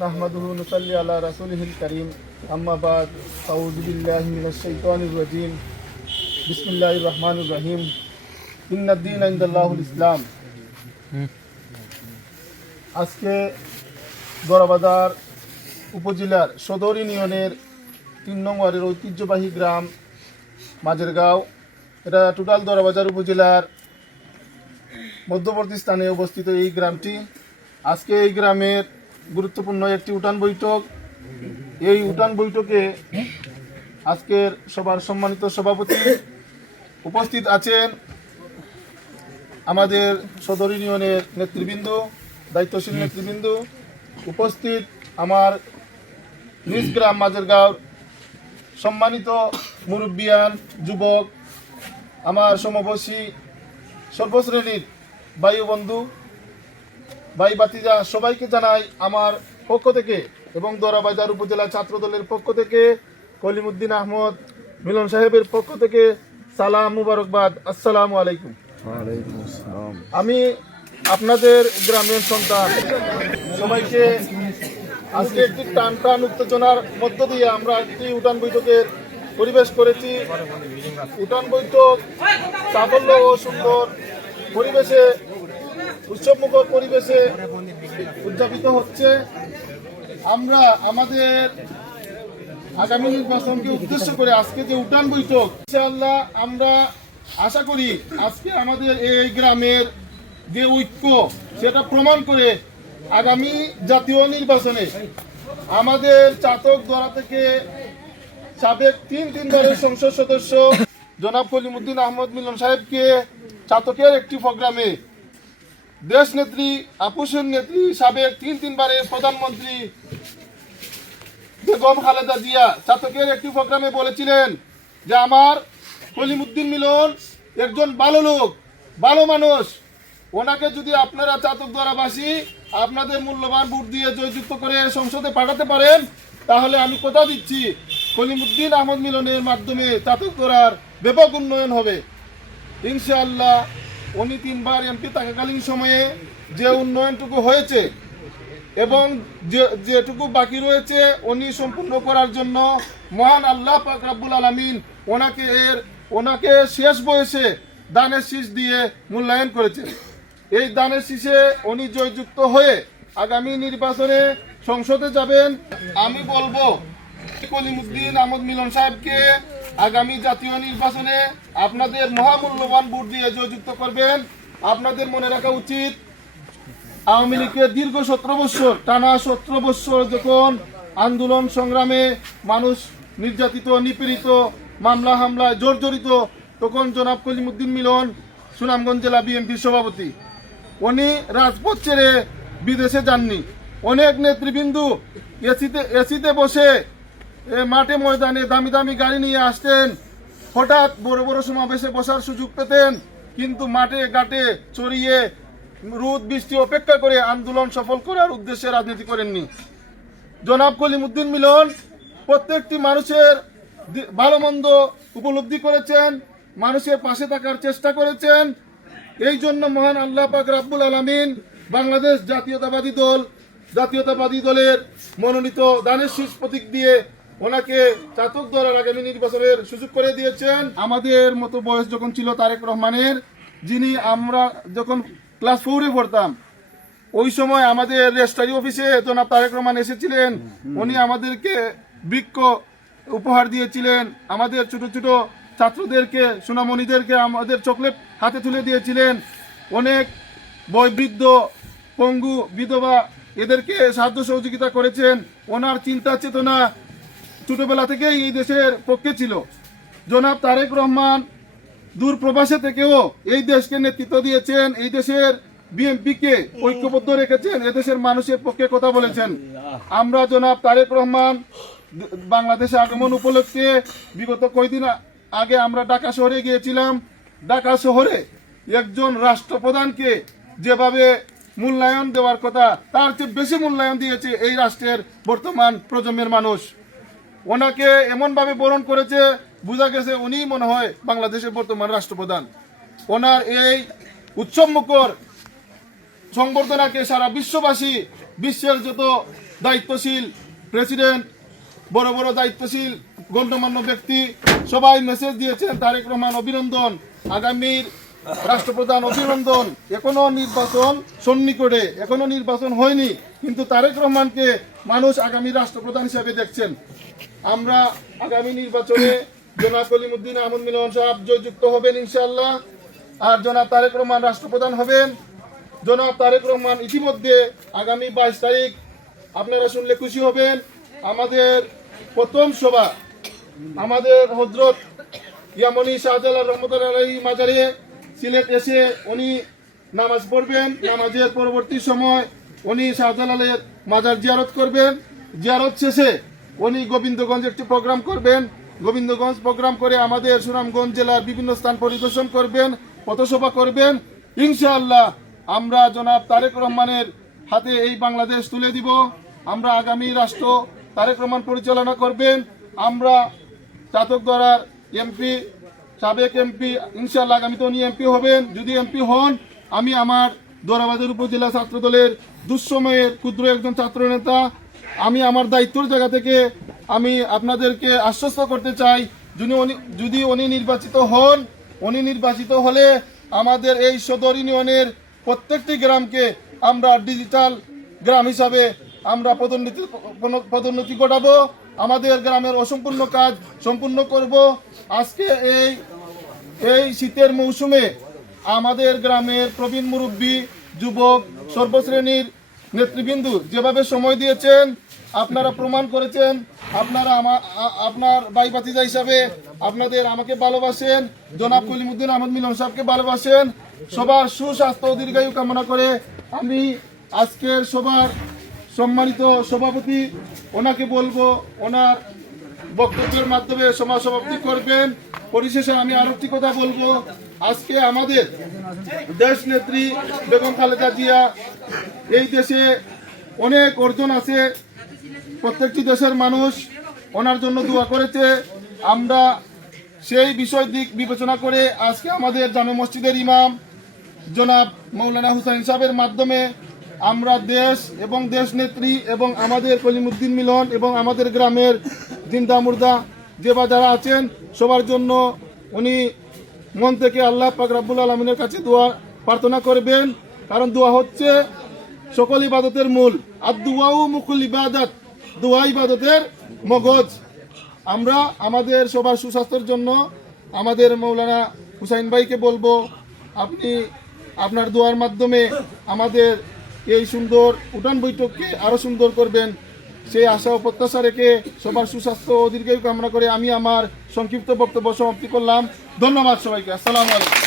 নাহমাদুহু নুসাল্লি আলা রাসূলিহিল কারীম আম্মা বাদ আউযু বিল্লাহি মিনাশ শাইতানির রাজীম বিসমিল্লাহির রহমানির রহিম ইন্নাদ দীনা ইনদাল্লাহুল ইসলাম। আজকে গড়াবাজার উপজেলার সদর ইউনিয়নের ৩ নং ওয়ার্ডের ঐতিহ্যবাহী গ্রাম মাঝেরগাঁও, এটা টোটাল গড়াবাজার উপজেলার মধ্যবর্তী স্থানে অবস্থিত এই গ্রামটি। আজকে এই গ্রামের গুরুত্বপূর্ণ একটি উঠান বৈঠক। এই উঠান বৈঠকে আজকের সবার সম্মানিত সভাপতি উপস্থিত আছেন, আমাদের সদর ইউনিয়নের নেতৃবৃন্দ, দায়িত্বশীল নেতৃবৃন্দ উপস্থিত, আমার নিজ গ্রাম মাঝেরগাঁও সম্মানিত মুরব্বিয়ান, যুবক, আমার সমবয়সী সর্বশ্রেণীর ভাই ও বন্ধু, ভাই বাতিজা, সবাইকে জানাই আমার পক্ষ থেকে এবং গড়াবাজার উপজেলা ছাত্র দলের পক্ষ থেকে, কলিমুদ্দিন আহমদ মিলন সাহেবের পক্ষ থেকে সালাম, মুবারকবাদ। আসসালামু আলাইকুম। আমি আপনাদের গ্রামের সন্তান, সবাইকে আজকে একটি টান উত্তেজনার মধ্য দিয়ে আমরা একটি উঠান বৈঠকের পরিবেশ করেছি। উঠান বৈঠক সাফল্য ও সুন্দর পরিবেশে, উৎসবমুখর পরিবেশে উদযাপিত হচ্ছে। আমরা আমাদের আগামী নির্বাচনকে উদ্দেশ্য করে আজকে যে উঠান বৈঠক, ইনশাআল্লাহ আমরা আশা করি আজকে আমাদের এই গ্রামের যে ঐক্য, সেটা প্রমাণ করে আগামী জাতীয় নির্বাচনে আমাদের চাতকদরা থেকে সাবেক তিনবারের সংসদ সদস্য জনাব কলিমুদ্দিন আহমদ মিলন সাহেবকে চাতকের একটি প্রোগ্রামে দেশ নেত্রী, আপুসের নেত্রী, সাবেক তিনবারের প্রধানমন্ত্রী বেগম খালেদা জিয়া চাতকের একটি প্রোগ্রামে বলেছিলেন যে আমার কলিমুদ্দিন মিলন একজন ভালো লোক, ভালো মানুষ, ওনাকে যদি আপনারা চাতকদরাবাসী আপনাদের মূল্যবান ভোট দিয়ে জয়যুক্ত করে সংসদে পাঠাতে পারেন, তাহলে আমি কথা দিচ্ছি কলিমুদ্দিন আহমদ মিলনের মাধ্যমে চাতকদরার ব্যাপক উন্নয়ন হবে ইনশাআল্লাহ। উনি 3বার এমপি থাকাকালীন সময়ে যে উন্নয়নটুকু হয়েছে এবং যেটুকু বাকি রয়েছে উনি সম্পূর্ণ করার জন্য মহান আল্লাহ পাক রব্বুল আলামিন ওনাকে শেষ বয়সে দানের শীষ দিয়ে মূল্যায়ন করেছেন। এই দানের শীষে উনি জয়যুক্ত হয়ে আগামী নির্বাচনে সংসদে যাবেন। আমি বলবো কলিমুদ্দিন আহমদ মিলন সাহেবকে আগামী জাতীয় নির্বাচনে আপনাদের মহামূল্যবান ভোট দিয়ে জয়যুক্ত করবেন। আপনাদের মনে রাখা উচিত, আওয়ামী লীগের দীর্ঘ 17 বছর, টানা 17 বছর যখন আন্দোলন সংগ্রামে মানুষ নির্যাতিত, নিপীড়িত, মামলা হামলায় জর্জরিত, তখন জনাব কলিমুদ্দিন মিলন সুনামগঞ্জ জেলা বিএনপির সভাপতি। উনি রাজপথ ছেড়ে বিদেশে যাননি। অনেক নেতৃবৃন্দ এসিতে বসে মাঠে ময়দানে দামি দামি গাড়ি নিয়ে আসতেন, হঠাৎ বড় বড় সমাবেশে বসার সুযোগ পেতেন, কিন্তু মাঠে ঘাটে চড়িয়ে রোদ বৃষ্টি অপেক্ষা করে আন্দোলন সফল করার উদ্দেশ্যে রাজনীতি করেননি। জনাব কলিমুদ্দিন মিলন প্রত্যেকটি মানুষের ভালো মন্দ উপলব্ধি করেছেন, মানুষের পাশে থাকার চেষ্টা করেছেন। এই জন্য মহান আল্লাহ পাক রব্বুল আলামিন বাংলাদেশ জাতীয়তাবাদী দলের মনোনীত দানের শীষ প্রতীক দিয়ে ওনাকে চাতকদরার আগামী নির্বাচনের সুযোগ করে দিয়েছেন। আমাদের মতো বয়স যখন ছিল তারেক রহমানের, যিনি আমরা যখন ক্লাস 4-এ পড়তাম, ওই সময় আমাদের রেজিস্ট্রারি অফিসে জনাব তারেক রহমান এসেছিলেন। উনি আমাদেরকে বৃক্ষ উপহার দিয়েছিলেন, আমাদের ছোট ছোট ছাত্রদেরকে, সোনামণিদেরকে আমাদের চকলেট হাতে তুলে দিয়েছিলেন। অনেক বয়োবৃদ্ধ, পঙ্গু, বিধবা এদেরকে সাহায্য সহযোগিতা করেছেন। ওনার চিন্তা চেতনা ছোটবেলা থেকেই এই দেশের পক্ষে ছিল। জনাব তারেক রহমান দূর প্রবাসে থেকেও এই দেশকে নেতৃত্ব দিয়েছেন, এই দেশের বিএনপিকে ঐক্যবদ্ধ রেখেছেন, এদেশের মানুষের পক্ষে কথা বলেছেন। আমরা জনাব তারেক রহমান বাংলাদেশে আগমন উপলক্ষে বিগত কয়েকদিন আগে আমরা ঢাকা শহরে গিয়েছিলাম। ঢাকা শহরে একজন রাষ্ট্রপ্রধানকে যেভাবে মূল্যায়ন দেওয়ার কথা, তার চেয়ে বেশি মূল্যায়ন দিয়েছে এই রাষ্ট্রের বর্তমান প্রজন্মের মানুষ। ওনাকে এমনভাবে বরণ করেছে, বোঝা গেছে উনি মনে হয় বাংলাদেশের বর্তমান রাষ্ট্রপ্রধান। ওনার এই উৎসবমুখর সংবর্ধনাকে সারা বিশ্ববাসী, বিশ্বের যত দায়িত্বশীল প্রেসিডেন্ট, বড় বড় দায়িত্বশীল গণ্যমান্য ব্যক্তি সবাই মেসেজ দিয়েছেন তারেক রহমান অভিনন্দন, আগামীর রাষ্ট্রপ্রধান অভিনন্দন। এখনো নির্বাচন সন্নিকটে, এখনো নির্বাচন হয়নি, কিন্তু তারেক রহমানকে মানুষ আগামী রাষ্ট্রপ্রধান হিসাবে দেখছেন। আমরা আগামী নির্বাচনে জনাব কলিমুদ্দিন আহমদ মিলন সাহেব জয়যুক্ত হবেন ইনশাআল্লাহ, আর জনাব তারেক রহমান রাষ্ট্রপ্রধান হবেন। জনাব তারেক রহমান ইতিমধ্যে আগামী 22 তারিখ, আপনারা শুনলে খুশি হবেন, আমাদের প্রথম সভা আমাদের হযরত ইয়ামনি শাহজালাল রহমতুল্লাহ আলাইহি মাজারে সিলেট এসে উনি নামাজ পড়বেন। নামাজের পরবর্তী সময় উনি শাহজালালের মাজার জিয়ারত করবেন। জিয়ারত শেষে উনি গোবিন্দগঞ্জ একটি প্রোগ্রাম করবেন। গোবিন্দগঞ্জ প্রোগ্রাম করে আমাদের সুনামগঞ্জ জেলার বিভিন্ন স্থান পরিদর্শন করবেন, পথসভা করবেন। ইনশাআল্লাহ আমরা জনাব তারেক রহমানের হাতে এই বাংলাদেশ তুলে দিব। আমরা আগামী রাষ্ট্র তারেক রহমান পরিচালনা করবেন। আমরা চাতকগড়ার এমপি, সাবেক এমপি, ইনশাআল্লাহ আগামীতে উনি এমপি হবেন। যদি এমপি হন, আমি আমার দোরাবাজার উপজেলা ছাত্র দলের দুঃসময়ের ক্ষুদ্র একজন ছাত্র নেতা, আমি আমার দায়িত্বের জায়গা থেকে আমি আপনাদেরকে আশ্বস্ত করতে চাই, যদি উনি নির্বাচিত হন, উনি নির্বাচিত হলে আমাদের এই সদর ইউনিয়নের প্রত্যেকটি গ্রামকে আমরা ডিজিটাল গ্রাম হিসাবে আমরা পদোন্নতি ঘটাবো। আমাদের গ্রামের অসম্পূর্ণ কাজ সম্পূর্ণ করব। আজকে এই শীতের মৌসুমে আমাদের গ্রামের প্রবীণ মুরব্বী, যুবক, সর্বশ্রেণীর নেতৃবৃন্দ যেভাবে সময় দিয়েছেন, আপনারা প্রমাণ করেছেন, আপনারা আপনার ভাই ভাতিজা হিসাবে আমাকে ভালোবাসেন, জনাব কলিমুদ্দিন আহমদ মিলন সাহেবকে ভালোবাসেন। সবার সুস্বাস্থ্য ও দীর্ঘায়ু কামনা করে আমি আজকের সবার সম্মানিত সভাপতি ওনাকে বলবো ওনার বক্তব্যের মাধ্যমে সভা সমাপ্তি করবেন। পরিশেষে আমি আরেকটি কথা বলবো, আজকে আমাদের দেশ নেত্রী বেগম খালেদা জিয়া, এই দেশে অনেক অর্জন আছে, প্রত্যেকটি দেশের মানুষ ওনার জন্য দোয়া করেছে। আমরা সেই বিষয় দিক বিবেচনা করে আজকে আমাদের জামে মসজিদের ইমাম জনাব মৌলানা হুসাইন সাহেবের মাধ্যমে আমরা দেশ এবং দেশ নেত্রী এবং আমাদের কলিমুদ্দিন মিলন এবং আমাদের গ্রামের জিন্দা মুর্দা যে বা যারা আছেন সবার জন্য উনি মন থেকে আল্লাহ পাক রব্বুল আলামিনের কাছে দোয়া প্রার্থনা করবেন। কারণ দোয়া হচ্ছে সকল ইবাদতের মূল, আর দুয়াও মুকুল ইবাদত, দোয়া ইবাদতের মগজ। আমরা আমাদের সবার সুস্বাস্থ্যের জন্য আমাদের মৌলানা হুসাইন ভাইকে বলবো, আপনি আপনার দোয়ার মাধ্যমে আমাদের এই সুন্দর উঠান বৈঠককে আরো সুন্দর করবেন, সেই আশা ও প্রত্যাশা রেখে সবার সুস্বাস্থ্য ও দীর্ঘায়ু কামনা করে আমি আমার সংক্ষিপ্ত বক্তব্য সমাপ্তি করলাম। ধন্যবাদ সবাইকে। আসসালামু আলাইকুম।